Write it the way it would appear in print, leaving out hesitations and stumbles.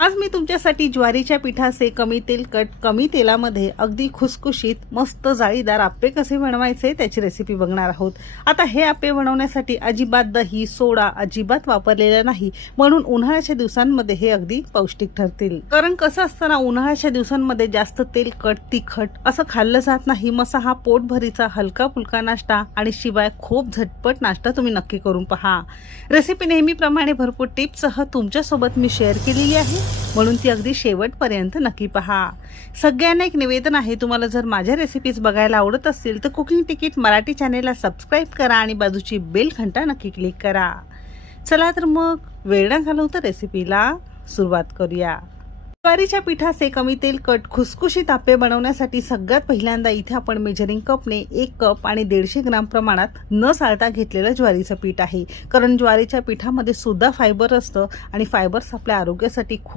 आज मी तुमच्यासाठी ज्वारीच्या पिठाचे कमी तेलकट कमी तेलामध्ये अगदी खुसखुशीत मस्त जाळीदार आप्पे कसे बनवायचे त्याची रेसिपी बघणार आहोत। आता हे आप्पे बनवण्यासाठी अजिबात दही सोडा अजिबात वापरलेला नाही, म्हणून उन्हाळ्याच्या दिवसांमध्ये हे अगदी पौष्टिक ठरतील। कारण कसं असतं ना, उन्हाळ्याच्या दिवसांमध्ये जास्त तेलकट तिखट असं खाल्लं जात नाही। मसा हा पोटभरीचा हलका फुलका नाश्ता आणि शिवाय खूप झटपट नाश्ता तुम्ही नक्की करून पहा। रेसिपी नेहमीप्रमाणे भरपूर टिप्ससह तुमच्यासोबत मी शेअर केलेली आहे, म्हणून ती अगदी शेवटपर्यंत नक्की पहा। सगळ्यांना एक निवेदन आहे, तुम्हाला जर माझ्या रेसिपीज बघायला आवडत असतील तर कुकिंग तिकीट मराठी चॅनेलला सबस्क्राइब करा आणि बाजूची बेल घंटा नक्की क्लिक करा। चला तर मग वेळ न घालवता रेसिपीला सुरुवात करूया। ज्वारीच्या पिठाचे कमी तेलकट खुसखुशीत आप्पे बनवण्यासाठी सगळ्यात पहिल्यांदा इथे आपण मेजरिंग कपने 1 कप आणि 150 ग्राम प्रमाणात न साळता घेतलेलं ज्वारीचं पीठ आहे। कारण ज्वारीच्या पिठामध्ये सुद्धा फायबर असतं आणि फायबर्स आपल्या आरोग्यासाठी खूप